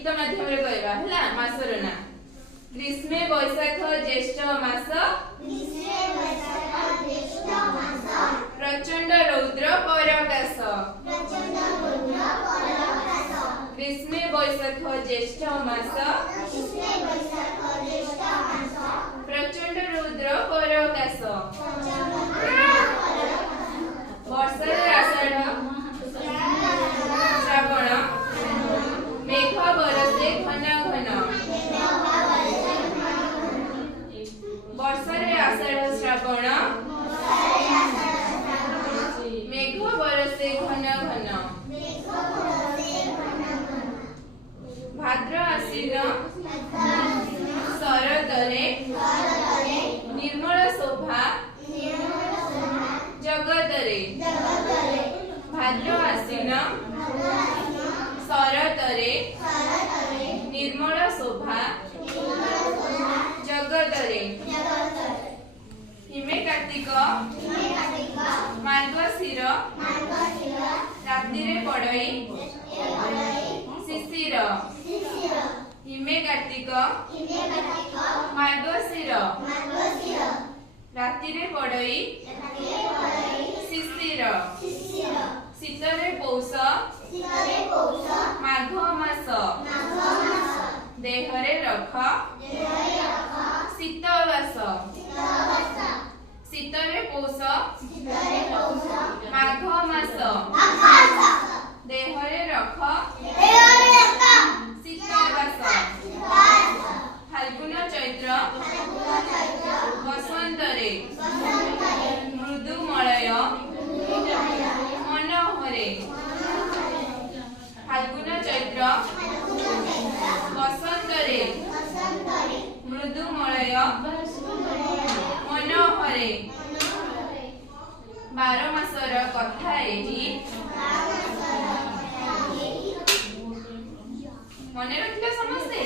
गीत माध्यम रे कहबा हला मासर ना ग्रीष्मे बैशाख ज्येष्ठ मास प्रचंड रौद्र पराकाश ग्रीष्मे बैशाख ज्येष्ठ मास प्रचंड रौद्र पराकाश वर्षा आषाढ़ श्रावण मेघ बरसे घन घन वर्षा आषाढ़ श्रावण मेघ बरसे घन घन भाद्र आश्विन शरदरे निर्मल शोभा जगदरे भाद्र आश्विन शरदरे निर्मल शोभा जगदरे हिमे कार्तिक मार्गशीर रात्रि पड़ई शिशिर हिमे कार्तिक मार्गशीर रात्रि पड़ई शिशिर शीतरे पौष माघ मास देहरे रख शीतवास शीतरे पौष माघ मास देहरे रख शीतवास फाल्गुन चैत्र बसंतरे मृदुमलय मनोहरे फाल्गुन चैत्र बसंतरे मृदुमलय मनोहरे 12 मासर कथा एही मने रखिला समस्ते।